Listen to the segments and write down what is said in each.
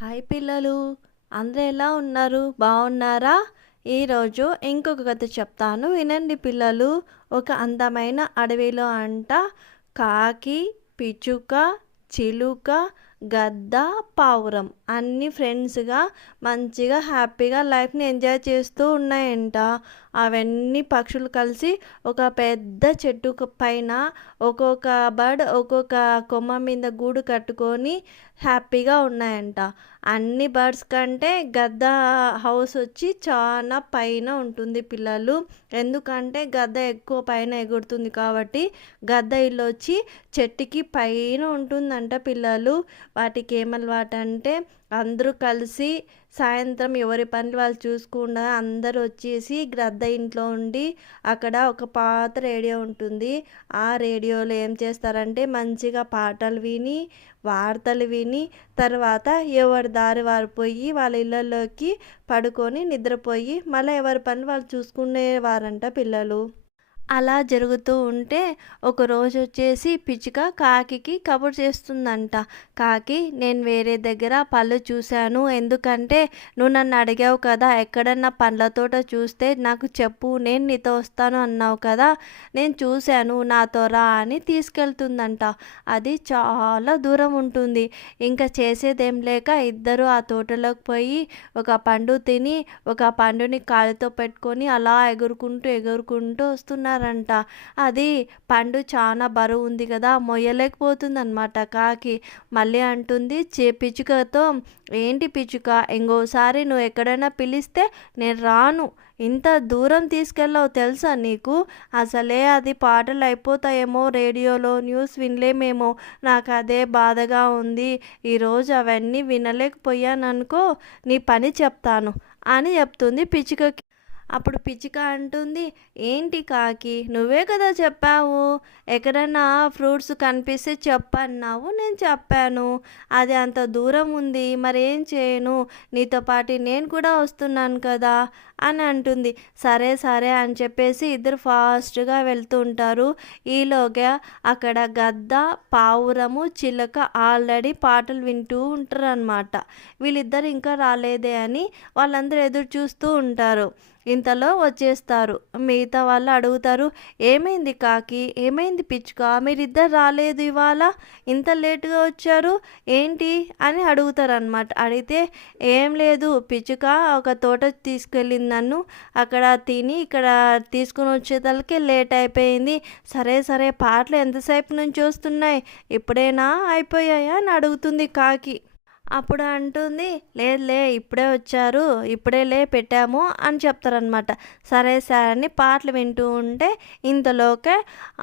Hi పిల్లలు, అందరూ ఎలా ఉన్నారు? బాగున్నారా? ఈరోజు ఇంకొక కథ చెప్తాను, వినండి పిల్లలు. ఒక అందమైన అడవిలో కాకి, పిచ్చుక, చిలుక, గద్ద, పావురం అన్ని ఫ్రెండ్స్గా మంచిగా హ్యాపీగా లైఫ్ని ఎంజాయ్ చేస్తూ ఉన్నాయంట. అవన్నీ పక్షులు కలిసి ఒక పెద్ద చెట్టు పైన ఒక్కొక్క బర్డ్ ఒక్కొక్క కొమ్మ మీద గూడు కట్టుకొని హ్యాపీగా ఉన్నాయంట. అన్ని బర్డ్స్ కంటే గద్ద హౌస్ వచ్చి చాలా పైన ఉంటుంది పిల్లలు. ఎందుకంటే గద్ద ఎక్కువ పైన ఎగురుతుంది కాబట్టి గద్ద ఇల్లు వచ్చి చెట్టుకి పైన ఉంటుందంట పిల్లలు. వాటికి ఏమలవాటు అంటే అందరూ కలిసి సాయంత్రం ఎవరి పనులు వాళ్ళు చూసుకుండా అందరూ వచ్చేసి గద్ద ఇంట్లో ఉండి అక్కడ ఒక పాత రేడియో ఉంటుంది. ఆ రేడియోలో ఏం చేస్తారంటే మంచిగా పాటలు విని వార్తలు విని తర్వాత ఎవరి దారి వారు పోయి వాళ్ళ ఇళ్ళల్లోకి పడుకొని నిద్రపోయి మళ్ళీ ఎవరి పని వాళ్ళు చూసుకునేవారంట పిల్లలు. అలా జరుగుతూ ఉంటే ఒకరోజు వచ్చేసి పిచ్చుక కాకికి కబురు చేస్తుందంట. కాకి, నేను వేరే దగ్గర పళ్ళు చూశాను, ఎందుకంటే నువ్వు నన్ను అడిగావు కదా ఎక్కడన్నా పండ్ల తోట చూస్తే నాకు చెప్పు, నేను నీతో వస్తాను అన్నావు కదా, నేను చూశాను, నాతో రా అని తీసుకెళ్తుందంట. అది చాలా దూరం ఉంటుంది. ఇంకా చేసేదేం లేక ఇద్దరు ఆ తోటలోకి పోయి ఒక పండు తిని ఒక పండుని కాలుతో పెట్టుకొని అలా ఎగురుకుంటూ ఎగురుకుంటూ వస్తున్నారు. అది పండు చాలా బరువు ఉంది కదా, మొయ్యలేకపోతుందన్నమాట కాకి. మళ్ళీ అంటుంది పిచ్చుకతో, ఏంటి పిచ్చుక, ఇంకోసారి నువ్వు ఎక్కడైనా పిలిస్తే నేను రాను, ఇంత దూరం తీసుకెళ్ళావు తెలుసా నీకు, అసలే అది పాటలు అయిపోతాయేమో, రేడియోలో న్యూస్ వినలేమేమో, నాకు అదే బాధగా ఉంది, ఈరోజు అవన్నీ వినలేకపోయాననుకో నీ పని చెప్తాను అని చెప్తుంది పిచ్చుకకి. అప్పుడు పిచ్చుక అంటుంది, ఏంటి కాకి, నువ్వే కదా చెప్పావు ఎక్కడైనా ఫ్రూట్స్ కనిపిస్తే చెప్పన్నావు, నేను చెప్పాను, అది అంత దూరం ఉంది, మరేం చేయను, నీతో పాటు నేను కూడా వస్తున్నాను కదా అని అంటుంది. సరే సరే అని చెప్పేసి ఇద్దరు ఫాస్ట్గా వెళ్తూ ఉంటారు. ఈలోగా అక్కడ గద్ద, పావురము, చిలక ఆల్రెడీ పాటలు వింటూ ఉంటారు అన్నమాట. వీళ్ళిద్దరు ఇంకా రాలేదే అని వాళ్ళందరూ ఎదురు చూస్తూ ఉంటారు. ఇంతలో వచ్చేస్తారు. మిగతా వాళ్ళు అడుగుతారు, ఏమైంది కాకి, ఏమైంది పిచ్చుక, మీరిద్దరు రాలేదు ఇవాళ, ఇంత లేటుగా వచ్చారు ఏంటి అని అడుగుతారు అనమాట. అడిగితే ఏం లేదు, పిచ్చుక ఒక తోట తీసుకెళ్ళింది నన్ను, అక్కడ తిని ఇక్కడ తీసుకుని వచ్చేతలకి లేట్ అయిపోయింది. సరే సరే, పాటలు ఎంతసేపు నుంచి వస్తున్నాయి, ఇప్పుడేనా అయిపోయాయా అని అడుగుతుంది కాకి. అప్పుడు అంటుంది, లేదులే ఇప్పుడే వచ్చారు, ఇప్పుడేలే పెట్టాము అని చెప్తారనమాట. సరే సరే అని పాటలు వింటూ ఉంటే ఇంతలోకే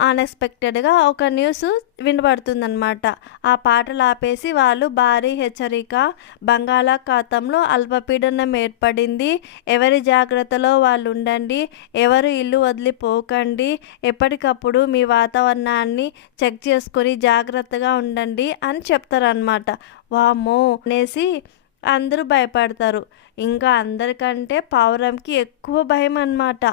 అన్ఎక్స్పెక్టెడ్గా ఒక న్యూస్ వినబడుతుందన్నమాట. ఆ పాటలు ఆపేసి వాళ్ళు, భారీ హెచ్చరిక, బంగాళాఖాతంలో అల్పపీడనం ఏర్పడింది, ఎవరి జాగ్రత్తలో వాళ్ళు ఉండండి, ఎవరు ఇల్లు వదిలిపోకండి, ఎప్పటికప్పుడు మీ వాతావరణాన్ని చెక్ చేసుకొని జాగ్రత్తగా ఉండండి అని చెప్తారనమాట. వామ్మో అనేసి అందరూ భయపడతారు. ఇంకా అందరికంటే పావురంకి ఎక్కువ భయం అన్నమాట.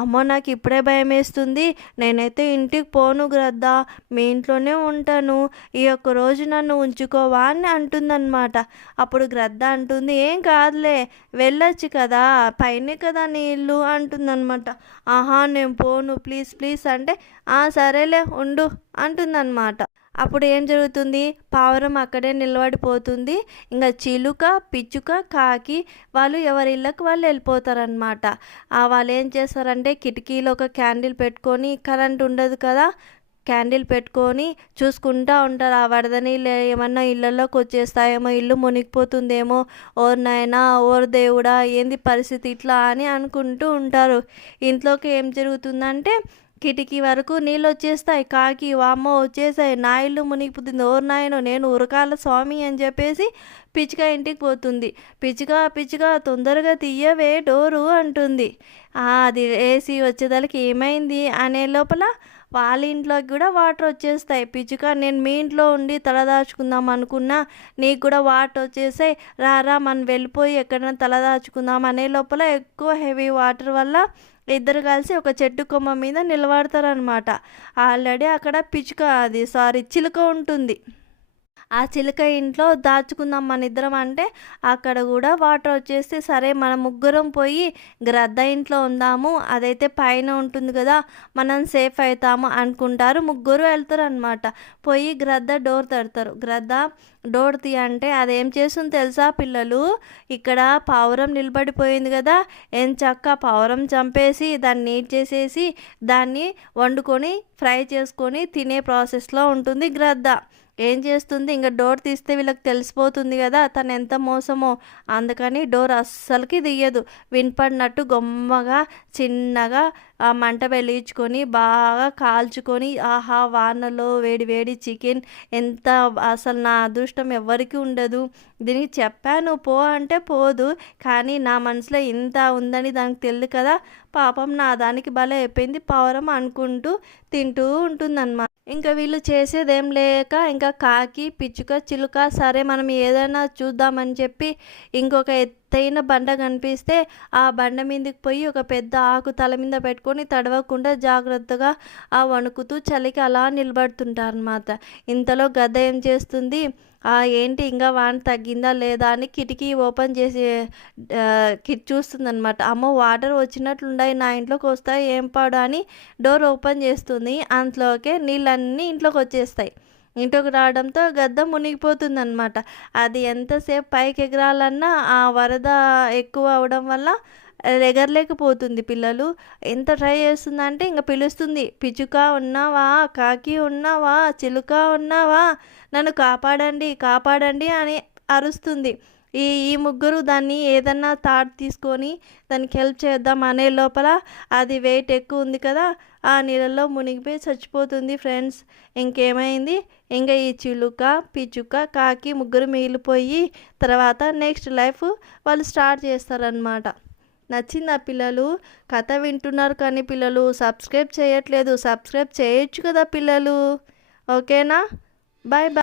అమ్మో, నాకు ఇప్పుడే భయం వేస్తుంది, నేనైతే ఇంటికి పోను గ్రద్దా, మీ ఇంట్లోనే ఉంటాను, ఈ ఒక్క రోజు నన్ను ఉంచుకోవా అని అంటుందన్నమాట. అప్పుడు గ్రద్ద అంటుంది, ఏం కాదులే, వెళ్ళొచ్చు కదా, పైనే కదా నీ ఇల్లు అంటుందన్నమాట. ఆహా, నేను పోను, ప్లీజ్ ప్లీజ్ అంటే, సరేలే ఉండు అంటుందన్నమాట. అప్పుడు ఏం జరుగుతుంది, పావురం అక్కడే నిలబడిపోతుంది. ఇంకా చిలుక, పిచ్చుక, కాకి వాళ్ళు ఎవరి ఇళ్ళకి వాళ్ళు వెళ్ళిపోతారనమాట. వాళ్ళు ఏం చేస్తారంటే కిటికీలో ఒక క్యాండిల్ పెట్టుకొని, కరెంట్ ఉండదు కదా, క్యాండిల్ పెట్టుకొని చూసుకుంటూ ఉంటారు. ఆ వరద నీళ్ళు ఏమన్నా ఇళ్ళల్లోకి వచ్చేస్తాయేమో, ఇల్లు మునిగిపోతుందేమో, ఓర్ నాయనా, ఓర్ దేవుడా, ఏంది పరిస్థితి ఇట్లా అని అనుకుంటూ ఉంటారు. ఇంట్లోకి ఏం జరుగుతుందంటే కిటికీ వరకు నీళ్ళు వచ్చేస్తాయి. కాకి, వామ్మో వచ్చేసాయి, నా ఇల్లు మునిగిపోతుంది, ఓర్ నాయనో నేను ఉరకాల స్వామి అని చెప్పేసి పిచ్చుక ఇంటికి పోతుంది. పిచ్చుక పిచ్చుక తొందరగా తీయవే డోరు అంటుంది. అది వేసి వచ్చేదానికి ఏమైంది అనే లోపల వాళ్ళ ఇంట్లోకి కూడా వాటర్ వచ్చేస్తాయి. పిచ్చుక, నేను మీ ఇంట్లో ఉండి తలదాచుకుందాం అనుకున్నా, నీకు కూడా వాటర్ వచ్చేసాయి, రా మనం వెళ్ళిపోయి ఎక్కడైనా తలదాచుకుందాం అనే లోపల ఎక్కువ హెవీ వాటర్ వల్ల ఇద్దరు కలిసి ఒక చెట్టు కొమ్మ మీద నిలబడతారనమాట. ఆల్రెడీ అక్కడ పిచ్చుక, చిలుక ఉంటుంది. ఆ చిలుక ఇంట్లో దాచుకుందాం మనిద్దరం అంటే అక్కడ కూడా వాటర్ వచ్చేసి సరే మన ముగ్గురం పోయి గ్రద్ద ఇంట్లో ఉందాము, అదైతే పైన ఉంటుంది కదా, మనం సేఫ్ అవుతాము అనుకుంటారు. ముగ్గురు వెళ్తారు అనమాట. పోయి గ్రద్ద డోర్ తడతారు. గ్రద్ద డోర్ తీయంటే అదేం చేస్తుంది తెలుసా పిల్లలు, ఇక్కడ పావురం నిలబడిపోయింది కదా, ఎంచక్కా పావురం చంపేసి దాన్ని నీట్ చేసేసి దాన్ని వండుకొని ఫ్రై చేసుకొని తినే ప్రాసెస్లో ఉంటుంది గ్రద్ద. ఏం చేస్తుంది, ఇంకా డోర్ తీస్తే వీళ్ళకి తెలిసిపోతుంది కదా తను ఎంత మోసమో, అందుకని డోర్ అస్సలకి తీయదు. వినపడినట్టు గొమ్మగా చిన్నగా ఆ మంట వెలిగించుకొని బాగా కాల్చుకొని, ఆహా వానలో వేడి వేడి చికెన్ ఎంత, అసలు నా అదృష్టం ఎవ్వరికి ఉండదు, దీనికి చెప్పాను పో అంటే పోదు, కానీ నా మనసులో ఇంత ఉందని దానికి తెలియదు కదా, పాపం నా దానికి భలే అయిపోయింది పావురం అనుకుంటూ తింటూ ఉంటుందన్నమాట. ఇంకా వీళ్ళు చేసేదేం లేక ఇంకా కాకి పిచ్చుక చిలుక సరే మనం ఏదైనా చూద్దామని చెప్పి ఇంకొక ఎత్తైన బండ కనిపిస్తే ఆ బండ మీదకి పోయి ఒక పెద్ద ఆకు తల మీద పెట్టుకొని తడవకుండా జాగ్రత్తగా ఆ వణుకుతూ చలికి అలా నిలబడుతుంటారనమాట. ఇంతలో గద్ద ఏం చేస్తుంది, ఏంటి ఇంకా వాన తగ్గిందా లేదా అని కిటికీ ఓపెన్ చేసి చూస్తుందనమాట. అమ్మో వాటర్ వచ్చినట్లుండాయి, నా ఇంట్లోకి వస్తాయి ఏం పాడు అని డోర్ ఓపెన్ చేస్తుంది. అంతలోకే నీళ్ళన్నీ ఇంట్లోకి వచ్చేస్తాయి. ఇంట్లోకి రావడంతో గద్ద మునిగిపోతుందన్నమాట. అది ఎంతసేపు పైకి ఎగరాలన్నా ఆ వరద ఎక్కువ అవడం వల్ల ఎగరలేకపోతుంది. పిల్లలు ఎంత ట్రై చేస్తుందంటే ఇంకా పిలుస్తుంది, పిచ్చుక ఉన్నావా, కాకి ఉన్నావా, చిలుక ఉన్నావా, నన్ను కాపాడండి కాపాడండి అని అరుస్తుంది. ఈ ఈ ముగ్గురు దాన్ని ఏదన్నా తాడు తీసుకొని దానికి హెల్ప్ చేద్దాం అనే లోపల అది వెయిట్ ఎక్కువ ఉంది కదా, ఆ నీళ్ళల్లో మునిగిపోయి చచ్చిపోతుంది ఫ్రెండ్స్. ఇంకేమైంది, ఇంకా ఈ చిలుక పిచ్చుక కాకి ముగ్గురు మిగిలిపోయి తర్వాత నెక్స్ట్ లైఫ్ వాళ్ళు స్టార్ట్ చేస్తారనమాట. నచ్చిందా పిల్లలు? కథ వింటున్నారు కానీ పిల్లలు సబ్స్క్రైబ్ చేయట్లేదు. సబ్స్క్రైబ్ చేయొచ్చు కదా పిల్లలు. ఓకేనా? Bye bye.